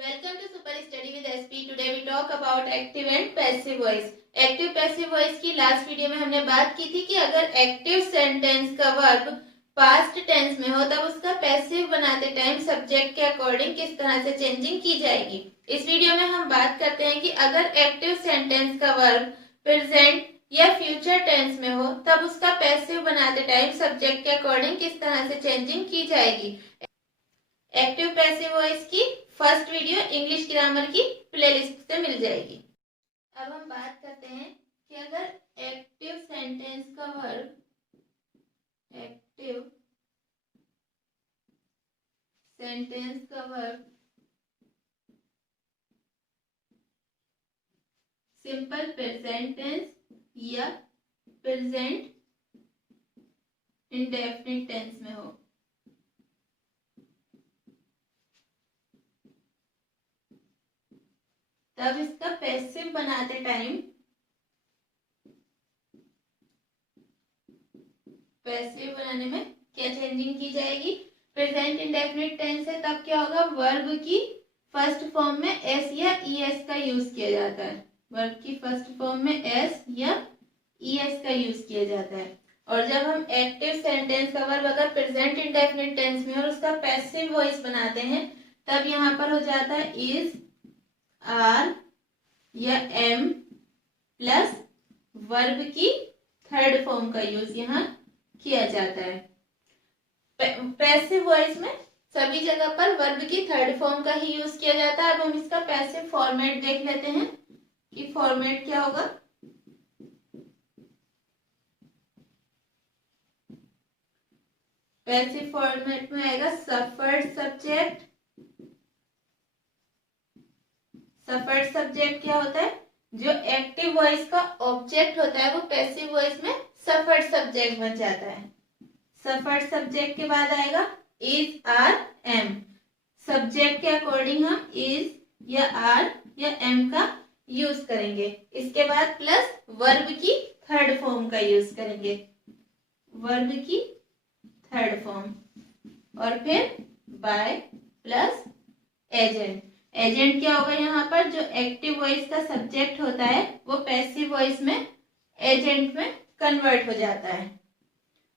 Welcome to Super Study with SP. Today we talk about active and passive voice. Active passive voice की last video में हमने बात की थी कि अगर एक्टिव सेंटेंस का वर्ब पास्ट टेंस में हो तब उसका पैसिव बनाते टाइम सब्जेक्ट के अकॉर्डिंग किस तरह से चेंजिंग की जाएगी। इस वीडियो में हम बात करते हैं कि अगर एक्टिव सेंटेंस का वर्ब प्रेजेंट या फ्यूचर टेंस में हो तब उसका पैसिव बनाते टाइम सब्जेक्ट के अकॉर्डिंग किस तरह से चेंजिंग की जाएगी। एक्टिव पैसिव वॉइस की फर्स्ट वीडियो इंग्लिश ग्रामर की प्लेलिस्ट से मिल जाएगी। अब हम बात करते हैं कि अगर एक्टिव सेंटेंस का वर्ब सिंपल प्रेजेंट टेंस या प्रेजेंट इंडेफिनिट टेंस में हो तब इसका पैसिव बनाते टाइम पैसिव बनाने में क्या चेंजिंग की जाएगी। प्रेजेंट इंडेफिनिट टेंस है तब क्या होगा, वर्ब की फर्स्ट फॉर्म में एस या ईएस का यूज किया जाता है। वर्ब की फर्स्ट फॉर्म में एस या ईएस का यूज किया जाता है। और जब हम एक्टिव सेंटेंस का वर्ब अगर प्रेजेंट इंडेफिनिट टेंस में और उसका पैसिव वॉइस बनाते हैं तब यहाँ पर हो जाता है इज, आर या एम प्लस वर्ब की थर्ड फॉर्म का यूज यहाँ किया जाता है। पैसिव वॉइस में सभी जगह पर वर्ब की थर्ड फॉर्म का ही यूज किया जाता है। अब हम इसका पैसिव फॉर्मेट देख लेते हैं कि फॉर्मेट क्या होगा। पैसिव फॉर्मेट में आएगा सफर्ड सब्जेक्ट। सफर्ड सब्जेक्ट क्या होता है, जो एक्टिव वॉइस का ऑब्जेक्ट होता है वो पैसिव वॉइस में सफर्ड सब्जेक्ट बन जाता है। सफर्ड सब्जेक्ट के बाद आएगा इज, आर, एम। सब्जेक्ट के अकॉर्डिंग हम इज या आर या एम का यूज करेंगे। इसके बाद प्लस वर्ब की थर्ड फॉर्म का यूज करेंगे, वर्ब की थर्ड फॉर्म। और फिर बाय प्लस एजेंट। एजेंट क्या होगा, यहाँ पर जो एक्टिव वॉइस का सब्जेक्ट होता है वो पैसिव वॉइस में एजेंट में कन्वर्ट हो जाता है।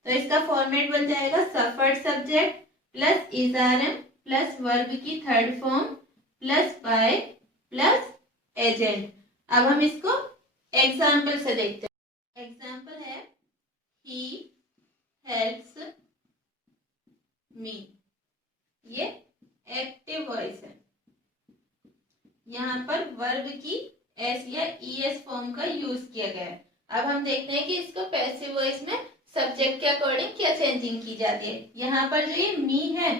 तो इसका फॉर्मेट बन जाएगा suffered subject plus is, are, am plus verb की third form plus by plus agent. अब हम इसको एग्जाम्पल से देखते हैं। एग्जाम्पल है ही हेल्प्स मी। ये एक्टिव वॉइस है, यहाँ पर वर्ब की एस या ईएस फॉर्म का यूज किया गया है। अब हम देखते हैं कि इसको पैसिव वॉइस में सब्जेक्ट के अकॉर्डिंग क्या चेंजिंग की जाती है। यहाँ पर जो ये मी है,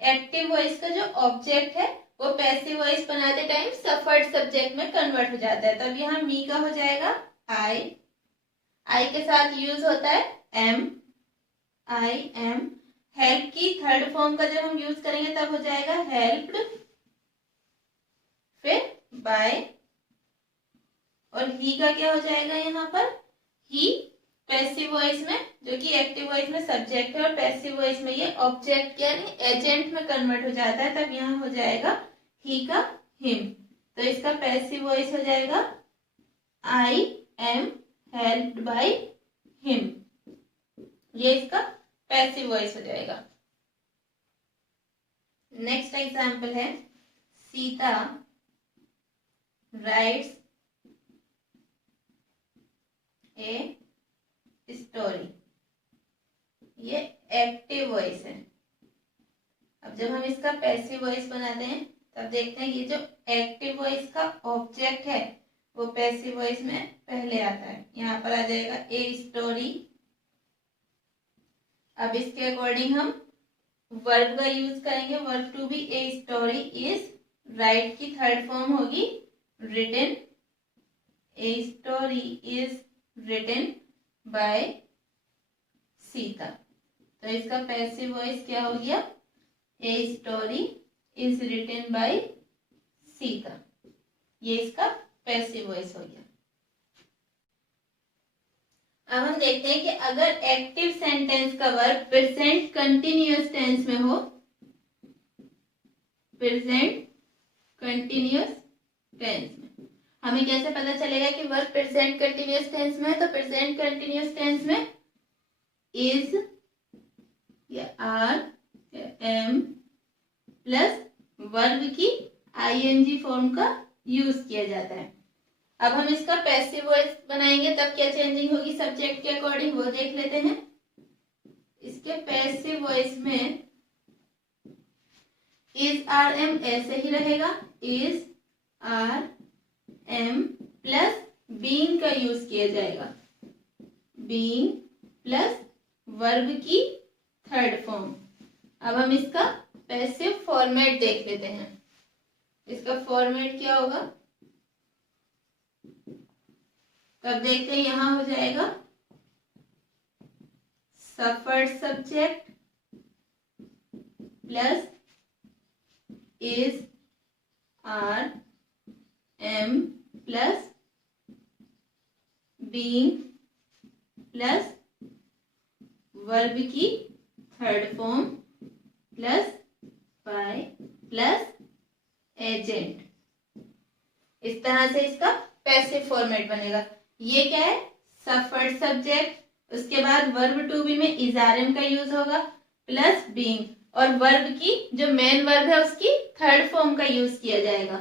एक्टिव वॉइस का जो ऑब्जेक्ट है वो पैसिव वॉइस बनाते टाइम सफर्ड सब्जेक्ट में कन्वर्ट हो जाता है। तब यहाँ मी का हो जाएगा आई। आई के साथ यूज होता है एम, आई एम। हेल्प की थर्ड फॉर्म का जब हम यूज करेंगे तब हो जाएगा हेल्प्ड, फिर बाय। और ही का क्या हो जाएगा, यहाँ पर ही पैसिव वॉइस में, जो कि एक्टिव वॉइस में सब्जेक्ट है और पैसिव वॉइस में ये ऑब्जेक्ट यानी एजेंट में कन्वर्ट हो जाता है। तब यहाँ हो जाएगा ही का हिम। तो इसका पैसिव वॉइस हो जाएगा I am helped by him. ये इसका पैसिव वॉइस हो जाएगा। नेक्स्ट एग्जाम्पल है सीता राइट्स ए स्टोरी। ये एक्टिव वॉइस है। अब जब हम इसका पैसिव वॉइस बनाते हैं तब देखते हैं ये जो एक्टिव वॉइस का ऑब्जेक्ट है वो पैसिव वॉइस में पहले आता है। यहाँ पर आ जाएगा ए स्टोरी। अब इसके अकॉर्डिंग हम वर्ब का यूज करेंगे, verb to be a story is, write की थर्ड फॉर्म होगी written, a story is written by Sita. तो इसका पैसिव वॉइस क्या हो गया, a story is written by Sita. ये इसका पैसिव वॉइस हो गया। अब हम देखते हैं कि अगर एक्टिव सेंटेंस का वर्ब प्रेजेंट कंटिन्यूअस टेंस में हो, प्रेजेंट कंटिन्यूअस टेंस में। हमें कैसे पता चलेगा कि वर्ब प्रेजेंट कंटिन्यूअस टेंस में है? तो प्रेजेंट कंटिन्यूअस टेंस में इज या आर या एम प्लस वर्ब की आईएनजी फॉर्म का यूज किया जाता है। अब हम इसका पैसिव वॉइस बनाएंगे तब क्या चेंजिंग होगी सब्जेक्ट के अकॉर्डिंग, वो देख लेते हैं। इसके पैसिव वॉइस में इज आर एम ऐसे ही रहेगा, is are am plus being का यूज किया जाएगा, बीइंग प्लस वर्ब की थर्ड फॉर्म। अब हम इसका पैसिव फॉर्मेट देख लेते हैं। इसका फॉर्मेट क्या होगा तब देखते हैं। यहां हो जाएगा suffered subject plus is are am plus being plus verb की third form plus by plus agent. इस तरह से इसका पैसिव फॉर्मेट बनेगा। ये क्या है सफर्ड सब्जेक्ट, उसके बाद वर्ब टू बी में इज आर एम का यूज होगा प्लस बीइंग, और वर्ब की जो मेन वर्ब है उसकी थर्ड फॉर्म का यूज किया जाएगा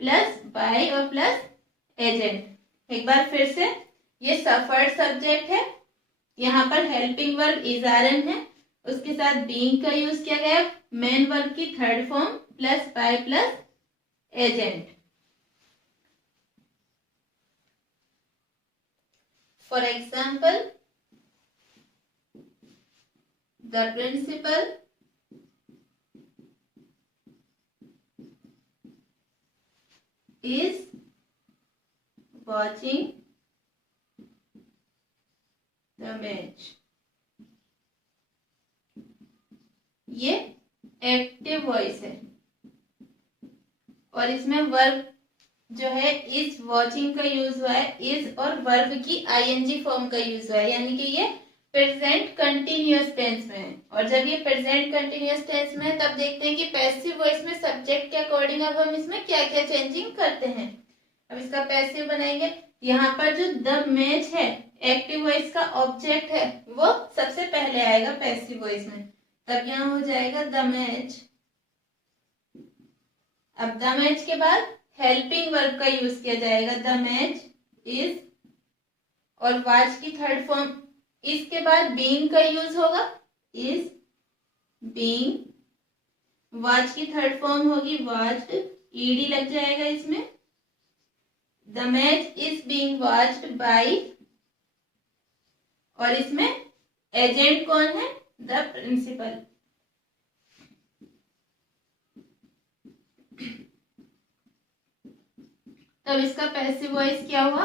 प्लस बाय और प्लस एजेंट। एक बार फिर से, ये सफर्ड सब्जेक्ट है, यहाँ पर helping verb is are am है, उसके साथ बीइंग का यूज किया गया, मेन वर्ब की third form plus by plus agent. For example, the principal is watching the match. ये एक्टिव वॉइस है और इसमें वर्ब जो है इज वॉचिंग का यूज हुआ है, इज और वर्ब की आईएनजी फॉर्म का यूज हुआ है, यानी कि ये प्रेजेंट कंटिन्यूअस टेंस में है। और जब ये प्रेजेंट कंटिन्यूअस टेंस में है तब देखते हैं कि पैसिव वॉइस में सब्जेक्ट के अकॉर्डिंग अब हम इसमें क्या क्या चेंजिंग करते हैं। अब इसका पैसिव बनाएंगे। यहाँ पर जो द मैच है एक्टिव वॉइस का ऑब्जेक्ट है वो सबसे पहले आएगा पैसिव वॉइस में, तब यहाँ हो जाएगा द मैच। अब द मैच के बाद हेल्पिंग वर्ब का यूज किया जाएगा, द मैच इज, और वाच की थर्ड फॉर्म, इसके बाद बीइंग का यूज होगा, इज बीइंग, वाच की थर्ड फॉर्म होगी वाच्ड, ईडी लग जाएगा इसमें, the match is being watched by, और इसमें एजेंट कौन है द प्रिंसिपल। तब इसका पैसिव वॉइस क्या हुआ,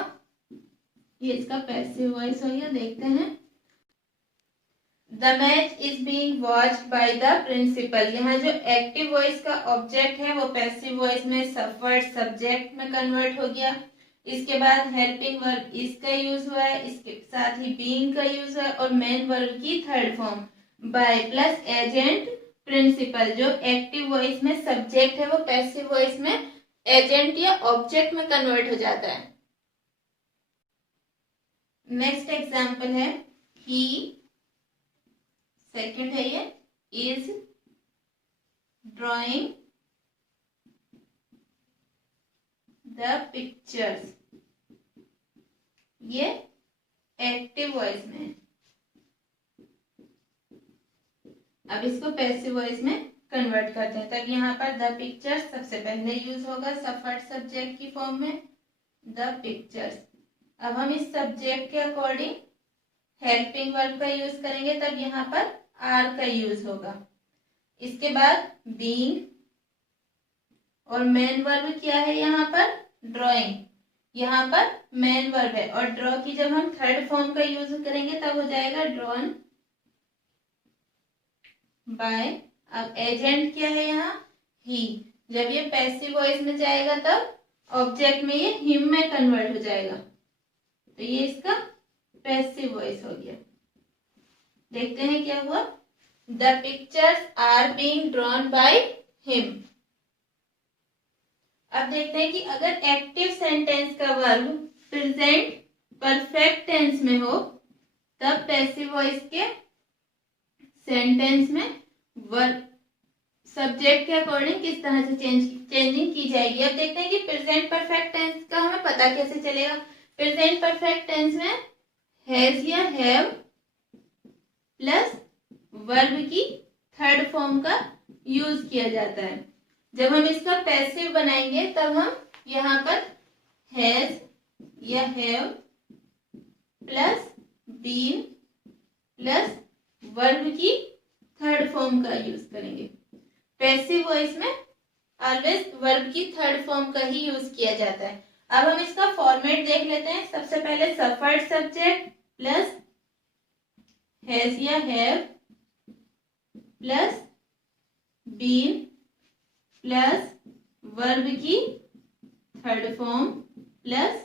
ये इसका पैसिव वॉइस हो गया। देखते हैं, the match is being watched by the principal. यहाँ जो एक्टिव वॉइस का ऑब्जेक्ट है वो पैसिव वॉइस में सफर्ड सब्जेक्ट में कन्वर्ट हो गया। इसके बाद हेल्पिंग वर्ब इसका यूज हुआ है, इसके साथ ही बीइंग का यूज है, और मेन वर्ब की third form by plus agent principal. जो एक्टिव वॉइस में सब्जेक्ट है वो पैसिव वॉइस में एजेंट या ऑब्जेक्ट में कन्वर्ट हो जाता है। नेक्स्ट एग्जाम्पल है ही, सेकंड है ये, इज ड्रॉइंग द पिक्चर्स। ये एक्टिव वॉइस में है। अब इसको पैसिव वॉइस में कन्वर्ट करते हैं, तब यहाँ पर द पिक्चर्स सबसे पहले यूज होगा सफर्ड सब्जेक्ट की फॉर्म में, द पिक्चर्स। अब हम इस सब्जेक्ट के अकॉर्डिंग हेल्पिंग वर्ब का यूज करेंगे, तब यहाँ पर आर का यूज होगा। इसके बाद बीइंग, और मेन वर्ब क्या है यहाँ पर ड्रॉइंग, यहाँ पर मेन वर्ब है, और ड्रॉ की जब हम थर्ड फॉर्म का यूज करेंगे तब हो जाएगा ड्रॉन बाय। अब एजेंट क्या है यहाँ ही, जब ये पैसिव वॉइस में जाएगा तब ऑब्जेक्ट में ये हिम में कन्वर्ट हो जाएगा, तो ये इसका पैसिव वॉइस हो गया। देखते हैं क्या हुआ, the pictures are being drawn by him. अब देखते हैं कि अगर एक्टिव सेंटेंस का वर्ब प्रेजेंट परफेक्ट टेंस में हो तब पैसिव वॉइस के सेंटेंस में वर्ब सब्जेक्ट के अकॉर्डिंग किस तरह से चेंजिंग की जाएगी। अब देखते हैं कि प्रेजेंट परफेक्ट टेंस का हमें पता कैसे चलेगा। प्रेजेंट परफेक्ट टेंस में हैज या हैव प्लस वर्ब की थर्ड फॉर्म का यूज किया जाता है। जब हम इसका पैसिव बनाएंगे तब हम यहाँ पर हैज या have plus been plus verb की थर्ड फॉर्म का यूज करेंगे। पैसिव वॉइस में ऑलवेज वर्ब की थर्ड फॉर्म का ही यूज किया जाता है। अब हम इसका फॉर्मेट देख लेते हैं। सबसे पहले सफर्ड सब्जेक्ट प्लस हैज या have plus been plus verb की third form plus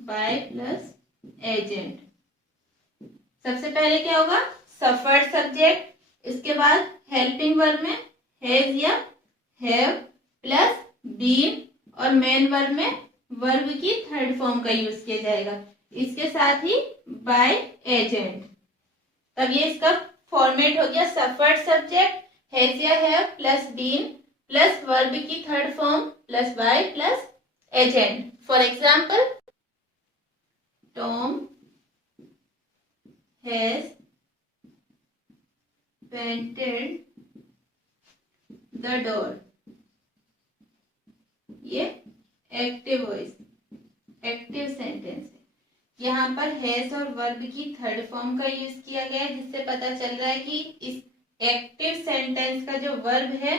by plus agent. सबसे पहले क्या होगा, सफर्ड सब्जेक्ट, इसके बाद हेल्पिंग वर्ब में हैज या हैव प्लस बीन और मेन वर्ब में वर्ब की थर्ड फॉर्म का यूज किया जाएगा, इसके साथ ही बाय एजेंट। तब ये इसका फॉर्मेट हो गया सफर्ड सब्जेक्ट हैज या have plus been plus verb की third form plus by plus agent. For example, Tom has painted the door. ये एक्टिव वॉइस, एक्टिव सेंटेंस है। यहाँ पर हैज और वर्ब की थर्ड फॉर्म का यूज किया गया है, जिससे पता चल रहा है कि इस एक्टिव सेंटेंस का जो वर्ब है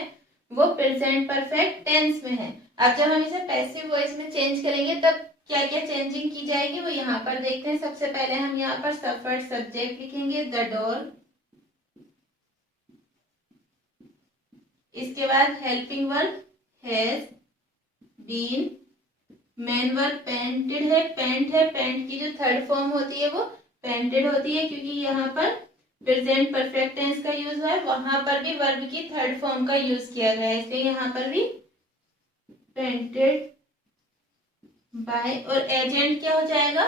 वो प्रेजेंट परफेक्ट टेंस में है। अब जब हम इसे पैसिव वॉइस में चेंज करेंगे तब क्या क्या चेंजिंग की जाएगी वो यहाँ पर देखते हैं। सबसे पहले हम यहाँ पर सफर्ड सब्जेक्ट लिखेंगे द डोर, इसके बाद helping verb has been, main verb painted है, पेंट है, पेंट की जो थर्ड फॉर्म होती है वो पेंटेड होती है क्योंकि यहाँ पर प्रेजेंट परफेक्ट टेंस का यूज हुआ है, वहां पर भी वर्ब की थर्ड फॉर्म का यूज किया गया है, इसलिए यहाँ पर भी पेंटेड बाय। और एजेंट क्या हो जाएगा,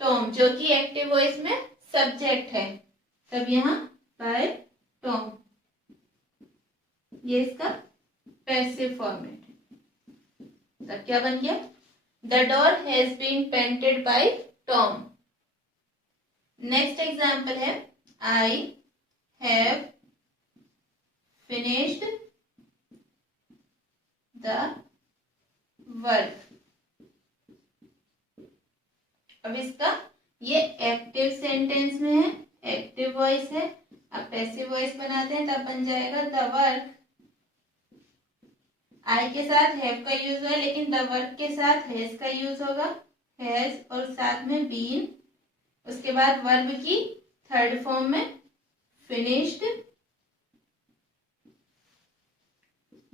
टॉम, जो कि एक्टिव वॉइस में सब्जेक्ट है, तब यहाँ बाय टॉम। ये इसका पैसिव फॉर्मेट है। तब क्या बन गया, the door has been painted by Tom. Next example है I have finished the work. अब इसका ये एक्टिव सेंटेंस में है, एक्टिव वॉइस है। अब पैसिव वॉइस बनाते हैं तब बन जाएगा द वर्क। आई के साथ हैव का यूज हुआ है लेकिन द वर्क के साथ हैज का यूज होगा, हैज और साथ में बीन, उसके बाद वर्ब की थर्ड फॉर्म में फिनिश्ड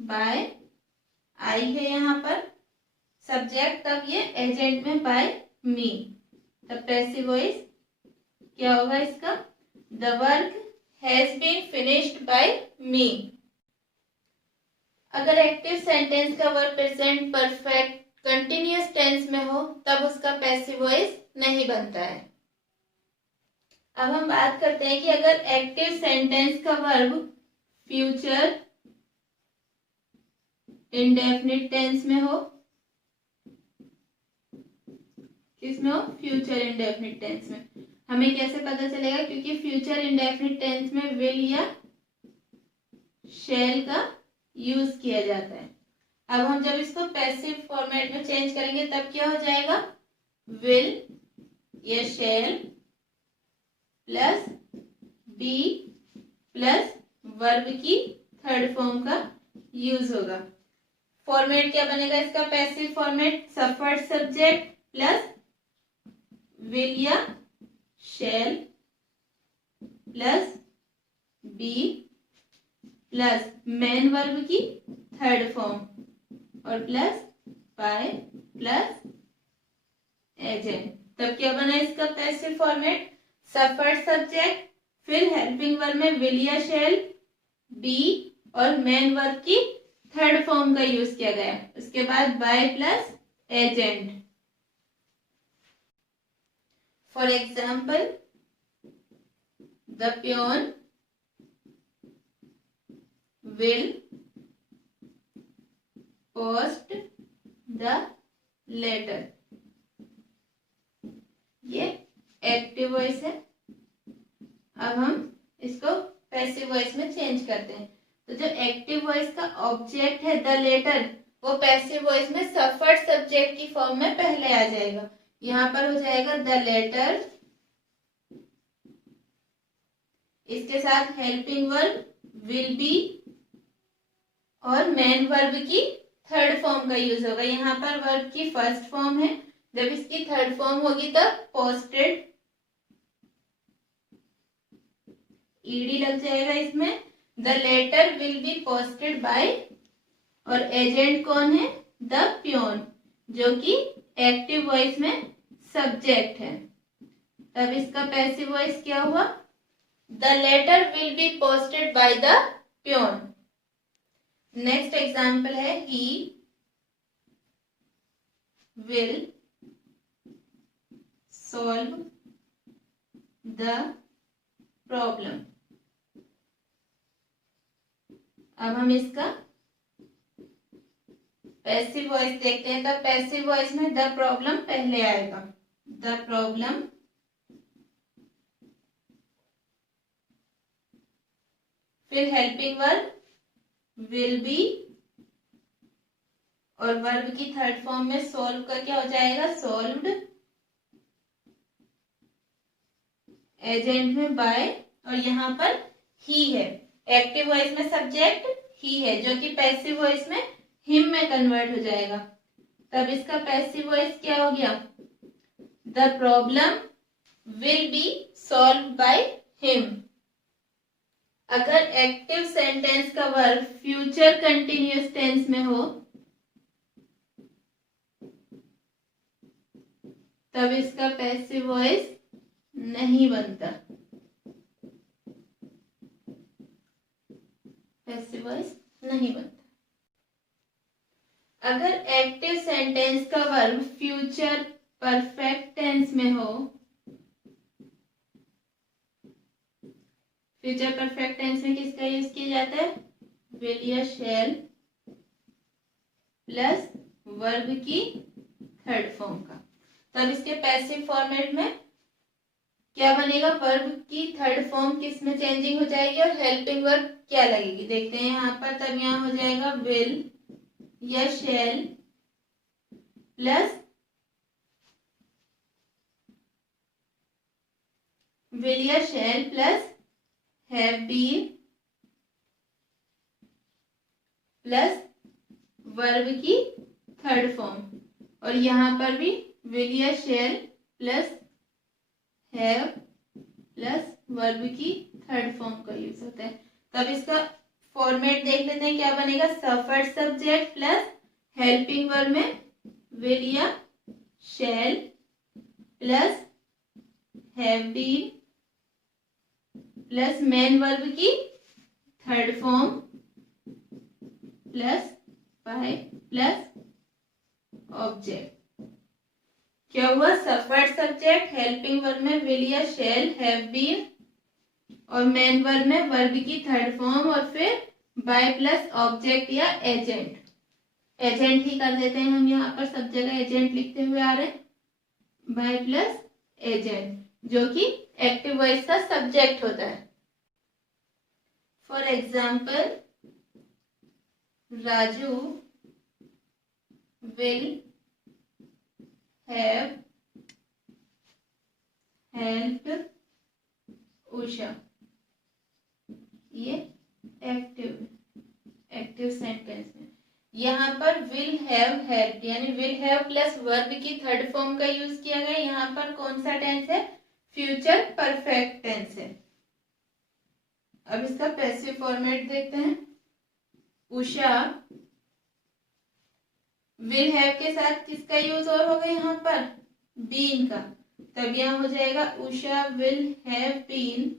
बाय, आई है यहाँ पर सब्जेक्ट, तब ये एजेंट में बाय मी। तब पैसिव वॉइस क्या होगा इसका, the work has been finished by me. अगर एक्टिव सेंटेंस का verb present perfect continuous tense में हो तब उसका पैसिव वॉइस नहीं बनता है। अब हम बात करते हैं कि अगर एक्टिव सेंटेंस का वर्ब फ्यूचर इंडेफिनिट टेंस में हो, किसमें हो, फ्यूचर इंडेफिनिट टेंस में। हमें कैसे पता चलेगा, क्योंकि फ्यूचर इंडेफिनिट टेंस में विल या शैल का यूज किया जाता है। अब हम जब इसको पैसिव फॉर्मेट में चेंज करेंगे तब क्या हो जाएगा, विल या shall plus be plus verb की थर्ड फॉर्म का यूज होगा। फॉर्मेट क्या बनेगा इसका, passive format suffered subject plus will या shall plus be plus main verb की थर्ड फॉर्म और प्लस बाय प्लस एजेंट। तब क्या बना इसका पैसिव फॉर्मेट, सफर्ड सब्जेक्ट, फिर हेल्पिंग वर्ब में विल या शैल, बी और मेन वर्ब की थर्ड फॉर्म का यूज किया गया। उसके बाद by plus agent. For example, the peon will post the letter. ये एक्टिव वॉइस है। अब हम इसको पैसिव वॉइस में चेंज करते हैं। तो जो एक्टिव वॉइस का ऑब्जेक्ट है द लेटर, वो पैसिव वॉइस में सफर्ड सब्जेक्ट की फॉर्म में पहले आ जाएगा। यहाँ पर हो जाएगा द लेटर, इसके साथ हेल्पिंग वर्ब विल बी और मेन वर्ब की थर्ड फॉर्म का यूज होगा। यहाँ पर वर्ब की फर्स्ट फॉर्म है, जब इसकी थर्ड फॉर्म होगी तब पोस्टेड, ईडी लग जाएगा इसमें। The letter will be posted by, और एजेंट कौन है? द प्योन, जो कि एक्टिव वॉइस में सब्जेक्ट है। तब इसका पैसिव वॉइस क्या हुआ? The letter will be posted by the peon. Next example है he will solve the problem. अब हम इसका पैसिव वॉइस देखते हैं। तब पैसिव वॉइस में द प्रॉब्लम पहले आएगा। द प्रॉब्लम, फिर हेल्पिंग वर्ब विल बी, और वर्ब की थर्ड फॉर्म में सॉल्व का क्या हो जाएगा? सॉल्व्ड। एजेंट में बाय, और यहाँ पर ही है। एक्टिव वॉइस में सब्जेक्ट ही है, जो कि पैसिव वॉइस में हिम में कन्वर्ट हो जाएगा। तब इसका पैसिव वॉइस क्या हो गया? The problem will be solve by him. अगर एक्टिव सेंटेंस का वर्ब फ्यूचर कंटिन्यूअस टेंस में हो तब इसका पैसिव वॉइस नहीं बनता। पैसिव वॉइस नहीं बनता। अगर एक्टिव सेंटेंस का वर्ब फ्यूचर परफेक्ट टेंस में हो, फ्यूचर परफेक्ट टेंस में किसका यूज किया जाता है? विल या शैल प्लस वर्ब की थर्ड फॉर्म का। तब इसके पैसिव फॉर्मेट में क्या बनेगा? वर्ब की थर्ड फॉर्म किस में चेंजिंग हो जाएगी और हेल्पिंग वर्ब क्या लगेगी? देखते हैं यहाँ पर। तब यहाँ हो जाएगा विल या शैल प्लस विल या shall plus have been plus verb की थर्ड फॉर्म, और यहाँ पर भी विल या shall plus have plus verb की थर्ड फॉर्म का यूज होता है। तब इसका फॉर्मेट देख लेते हैं क्या बनेगा? Suffered subject plus helping verb में विल या shall plus have been plus main verb की third form plus by plus object. क्या हुआ? सफर्ड सब्जेक्ट, हेल्पिंग वर्ब में विल या शैल, हैव बीन, और मेन वर्ब में वर्ब की थर्ड फॉर्म, और फिर बाय प्लस ऑब्जेक्ट या एजेंट। एजेंट ही कर देते हैं हम, यहाँ पर सब जगह एजेंट लिखते हुए आ रहे हैं। बाय प्लस एजेंट, जो कि एक्टिव वॉइस का सब्जेक्ट होता है। For example, Raju will have helped Usha. ये एक्टिव सेंटेंस में यहाँ पर विल हैव हेल्प यानी विल हैव प्लस वर्ब की थर्ड फॉर्म का यूज किया गया। यहाँ पर कौन सा टेंस है? फ्यूचर परफेक्ट टेंस है। अब इसका पैसिव फॉर्मेट देखते हैं। उषा विल हैव के साथ किसका यूज और होगा? यहाँ पर बीन का। तब यहाँ हो जाएगा उषा विल हैव बीन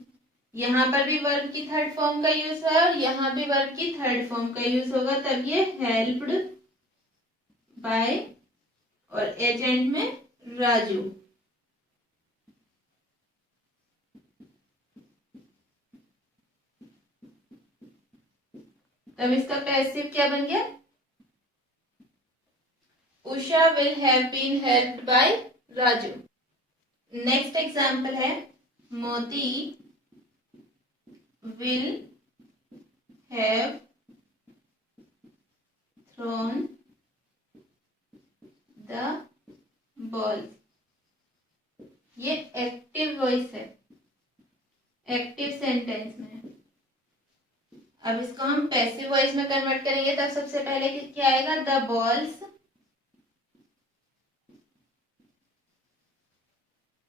यहाँ पर भी वर्ब की थर्ड फॉर्म का यूज है और यहाँ भी वर्ब की थर्ड फॉर्म का यूज होगा, तब ये हेल्प्ड बाय और एजेंट में राजू। तब इसका पैसिव क्या बन गया? Usha will have been helped by Raju. Next example है Moti will have thrown the ball। ये एक्टिव वॉइस है, एक्टिव सेंटेंस में है। अब इसको हम पैसिव वॉइस में कन्वर्ट करेंगे, तब सबसे पहले क्या आएगा? द बॉल्स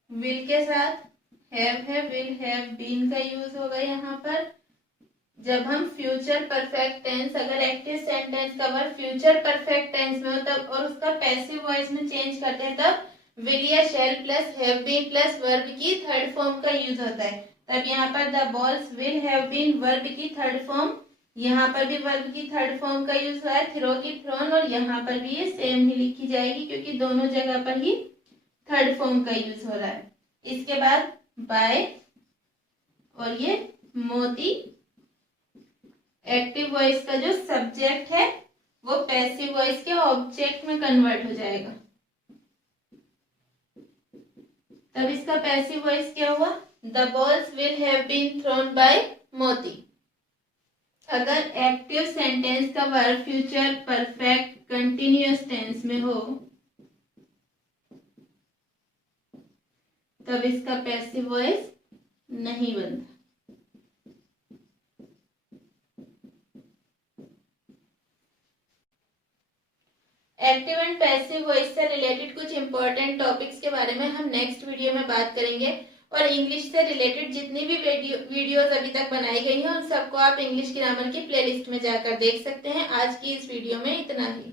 विल के साथ हैव है, विल हैव बीन का यूज होगा यहाँ पर। जब हम फ्यूचर परफेक्ट टेंस, अगर एक्टिव सेंटेंस का वर्ब फ्यूचर परफेक्ट टेंस में हो तब और उसका पैसिव वॉइस में चेंज करते हैं, तब विल या shall plus have been plus verb की थर्ड फॉर्म का यूज होता है। तब यहाँ पर the balls will have been verb की थर्ड फॉर्म, यहाँ पर भी वर्ब की थर्ड फॉर्म का यूज हुआ है, थ्रो की थ्रोन, और यहाँ पर भी ये सेम ही लिखी जाएगी क्योंकि दोनों जगह पर ही थर्ड फॉर्म का यूज हो रहा है। इसके बाद बाय और ये मोती, एक्टिव वॉइस का जो सब्जेक्ट है वो पैसिव वॉइस के ऑब्जेक्ट में कन्वर्ट हो जाएगा। तब इसका पैसिव वॉइस क्या हुआ? The balls will have been thrown by Moti. अगर एक्टिव सेंटेंस का verb future perfect continuous tense में हो तब इसका पैसिव वॉइस नहीं बनता। एक्टिव एंड पैसिव वॉइस से रिलेटेड कुछ इंपॉर्टेंट टॉपिक्स के बारे में हम नेक्स्ट वीडियो में बात करेंगे, और इंग्लिश से रिलेटेड जितनी भी वीडियोस अभी तक बनाई गई हैं उन सबको आप इंग्लिश ग्रामर की प्लेलिस्ट में जाकर देख सकते हैं। आज की इस वीडियो में इतना ही।